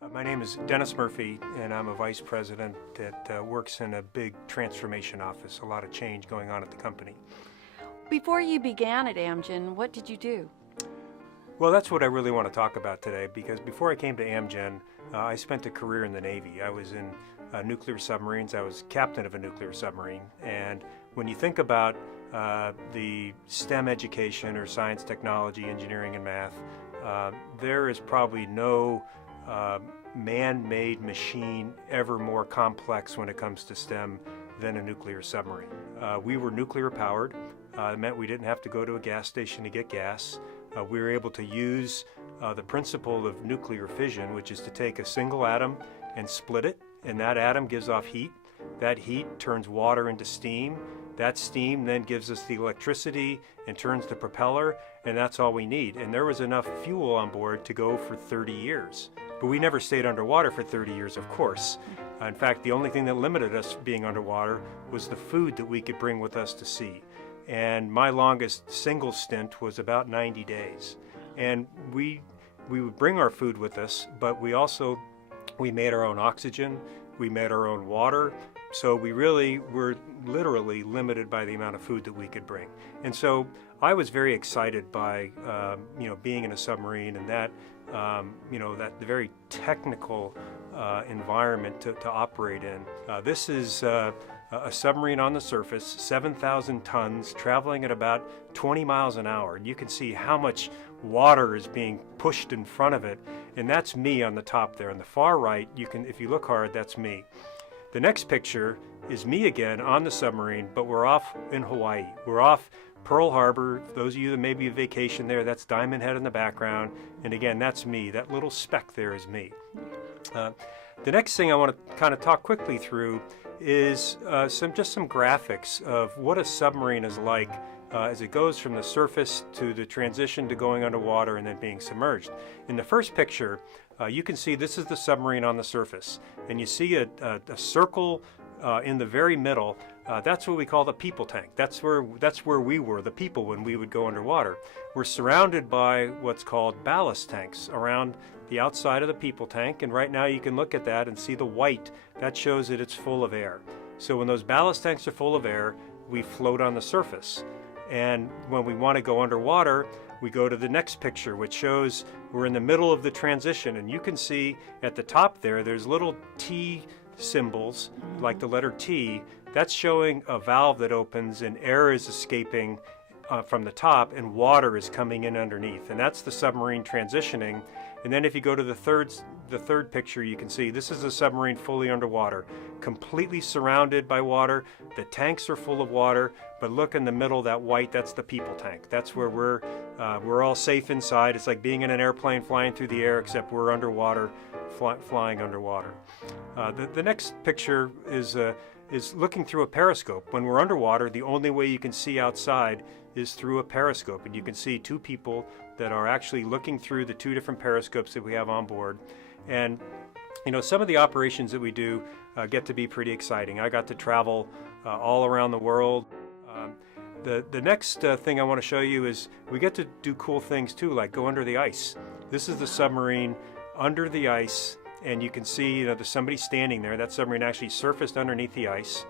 My name is Dennis Murphy, and I'm a vice president that works in a big transformation office, a lot of change going on at the company. Before you began at Amgen, what did you do? Well, that's what I really want to talk about today, because before I came to Amgen, I spent a career in the Navy. I was in nuclear submarines. I was captain of a nuclear submarine. And when you think about the STEM education, or science, technology, engineering, and math, there is probably no man-made machine ever more complex when it comes to STEM than a nuclear submarine. We were nuclear powered. It meant we didn't have to go to a gas station to get gas. We were able to use the principle of nuclear fission, which is to take a single atom and split it, and that atom gives off heat. That heat turns water into steam. That steam then gives us the electricity and turns the propeller, and that's all we need. And there was enough fuel on board to go for 30 years. But we never stayed underwater for 30 years, of course. In fact, the only thing that limited us being underwater was the food that we could bring with us to sea. And my longest single stint was about 90 days. And we would bring our food with us, but we made our own oxygen, we made our own water, so we really were literally limited by the amount of food that we could bring. And so I was very excited by being in a submarine, and that the very technical environment to operate in. This is a submarine on the surface, 7,000 tons, traveling at about 20 miles an hour. And you can see how much water is being pushed in front of it. And that's me on the top there. On the far right, if you look hard, that's me. The next picture is me again on the submarine, but we're off in Hawaii. We're off Pearl Harbor. Those of you that may be on vacation there, that's Diamond Head in the background. And again, that's me. That little speck there is me. The next thing I want to kind of talk quickly through is some graphics of what a submarine is like as it goes from the surface to the transition to going underwater and then being submerged. In the first picture, you can see this is the submarine on the surface, and you see a circle in the very middle. That's what we call the people tank. That's where we were, the people, when we would go underwater. We're surrounded by what's called ballast tanks around the outside of the people tank, and right now you can look at that and see the white. That shows that it's full of air. So when those ballast tanks are full of air, we float on the surface. And when we want to go underwater, we go to the next picture, which shows we're in the middle of the transition. And you can see at the top there's little T symbols, like the letter T. That's showing a valve that opens and air is escaping from the top and water is coming in underneath. And that's the submarine transitioning. And then if you go to the third picture, you can see this is a submarine fully underwater, completely surrounded by water. The tanks are full of water, but look in the middle, that white, that's the people tank. That's where we're all safe inside. It's like being in an airplane flying through the air, except we're underwater, flying underwater. The next picture is looking through a periscope. When we're underwater, the only way you can see outside is through a periscope, and you can see two people that are actually looking through the two different periscopes that we have on board. And some of the operations that we do get to be pretty exciting. I got to travel all around the world. The next thing I want to show you is we get to do cool things too, like go under the ice. This is the submarine under the ice, and you can see there's somebody standing there. That submarine actually surfaced underneath the ice.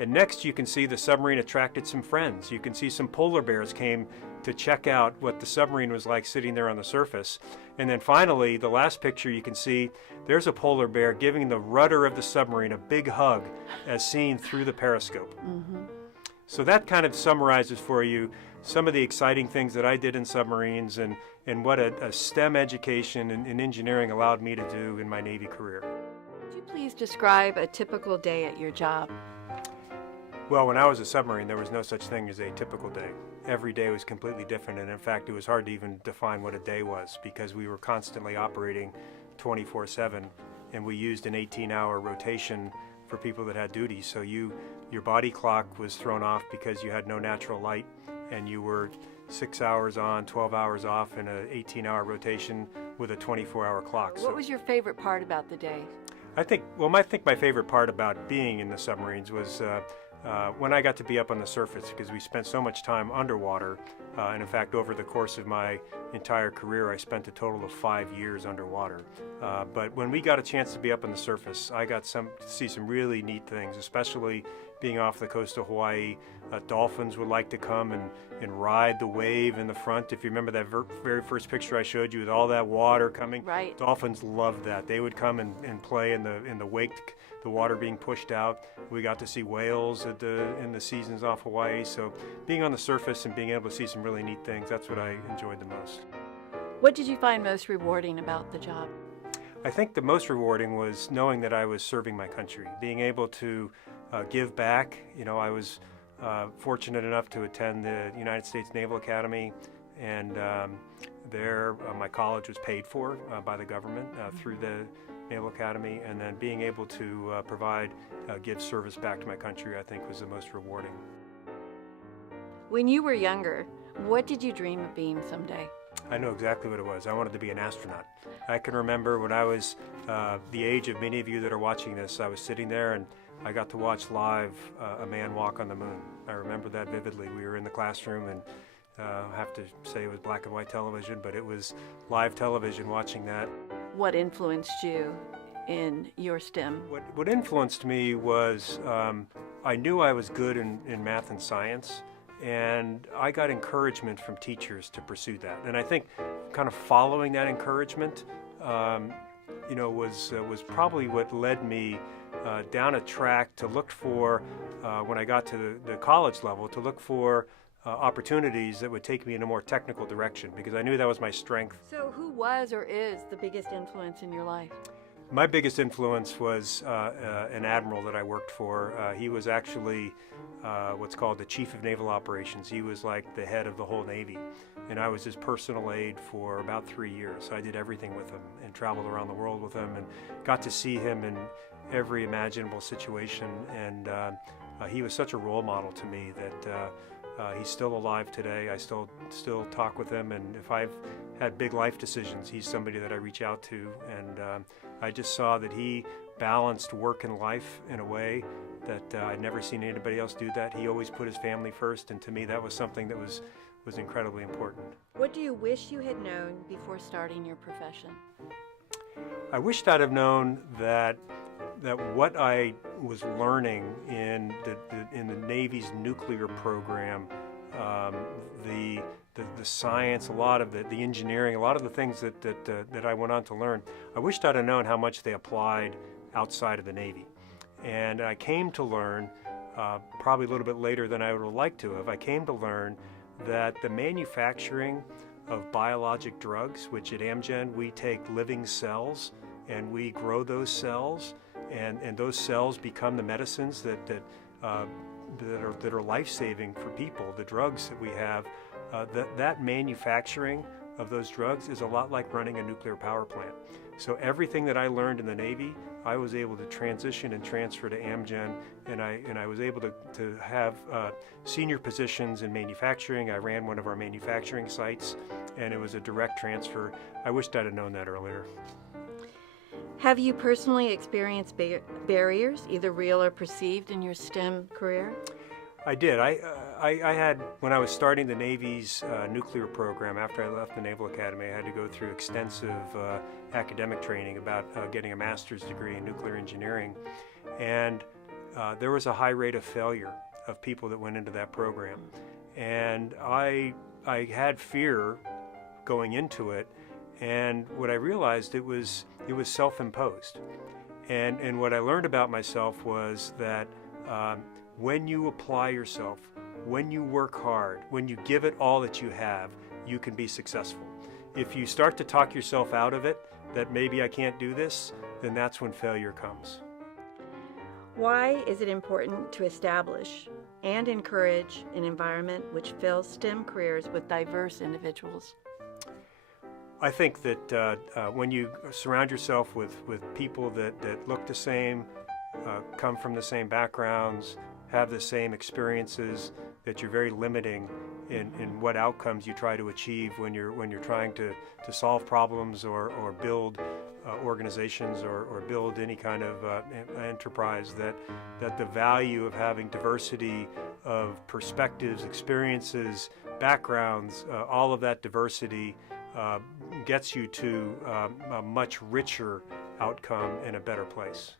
And next you can see the submarine attracted some friends. You can see some polar bears came to check out what the submarine was like sitting there on the surface. And then finally, the last picture, you can see there's a polar bear giving the rudder of the submarine a big hug as seen through the periscope. Mm-hmm. So that kind of summarizes for you some of the exciting things that I did in submarines and what a STEM education in engineering allowed me to do in my Navy career. Could you please describe a typical day at your job? Well, when I was a submarine, there was no such thing as a typical day. Every day was completely different, and in fact, it was hard to even define what a day was because we were constantly operating 24/7, and we used an 18-hour rotation for people that had duty. So your body clock was thrown off because you had no natural light, and you were 6 hours on, 12 hours off in an 18-hour rotation with a 24-hour clock. What was your favorite part about the day? I think my favorite part about being in the submarines was when I got to be up on the surface, because we spent so much time underwater, And in fact, over the course of my entire career, I spent a total of 5 years underwater. But when we got a chance to be up on the surface, I got to see some really neat things, especially being off the coast of Hawaii. Dolphins would like to come and ride the wave in the front. If you remember that very first picture I showed you with all that water coming, Right. Dolphins loved that. They would come and play in the wake, the water being pushed out. We got to see whales in the seasons off Hawaii. So being on the surface and being able to see some really neat things, that's what I enjoyed the most. What did you find most rewarding about the job? I think the most rewarding was knowing that I was serving my country, being able to give back. You know, I was fortunate enough to attend the United States Naval Academy, and there my college was paid for by the government through the Naval Academy, and then being able to give service back to my country, I think was the most rewarding. When you were younger, what did you dream of being someday? I know exactly what it was. I wanted to be an astronaut. I can remember when I was the age of many of you that are watching this, I was sitting there and I got to watch live a man walk on the moon. I remember that vividly. We were in the classroom, and I have to say it was black and white television, but it was live television watching that. What influenced you in your STEM? What influenced me was I knew I was good in math and science, and I got encouragement from teachers to pursue that. And I think kind of following that encouragement, was probably what led me down a track to look for, when I got to the college level, to look for opportunities that would take me in a more technical direction, because I knew that was my strength. So who was or is the biggest influence in your life? My biggest influence was an admiral that I worked for. He was actually what's called the Chief of Naval Operations. He was like the head of the whole Navy, and I was his personal aide for about 3 years. So I did everything with him and traveled around the world with him and got to see him in every imaginable situation, and he was such a role model to me that he's still alive today. I still talk with him, and if I've had big life decisions, he's somebody that I reach out to, and I just saw that he balanced work and life in a way that I'd never seen anybody else do that. He always put his family first, and to me that was something that was incredibly important. What do you wish you had known before starting your profession? I wished I'd have known that what I was learning in the Navy's nuclear program, the science, a lot of the engineering, a lot of the things that I went on to learn, I wished I'd have known how much they applied outside of the Navy. And I came to learn, probably a little bit later than I would have liked to have, I came to learn that the manufacturing of biologic drugs, which at Amgen we take living cells and we grow those cells, and those cells become the medicines that are life-saving for people, the drugs that we have. That manufacturing of those drugs is a lot like running a nuclear power plant. So everything that I learned in the Navy, I was able to transition and transfer to Amgen, and I was able to have senior positions in manufacturing. I ran one of our manufacturing sites, and it was a direct transfer. I wished I'd have known that earlier. Have you personally experienced barriers, either real or perceived, in your STEM career? I did. I had, when I was starting the Navy's nuclear program, after I left the Naval Academy, I had to go through extensive academic training about getting a master's degree in nuclear engineering. And there was a high rate of failure of people that went into that program. And I had fear going into it. And what I realized, it was self-imposed. And what I learned about myself was that when you apply yourself, when you work hard, when you give it all that you have, you can be successful. If you start to talk yourself out of it, that maybe I can't do this, then that's when failure comes. Why is it important to establish and encourage an environment which fills STEM careers with diverse individuals? I think that when you surround yourself with people that look the same, come from the same backgrounds, have the same experiences, that you're very limiting in what outcomes you try to achieve when you're trying to solve problems or build organizations or build any kind of enterprise, that the value of having diversity of perspectives, experiences, backgrounds, all of that diversity gets you to a much richer outcome in a better place.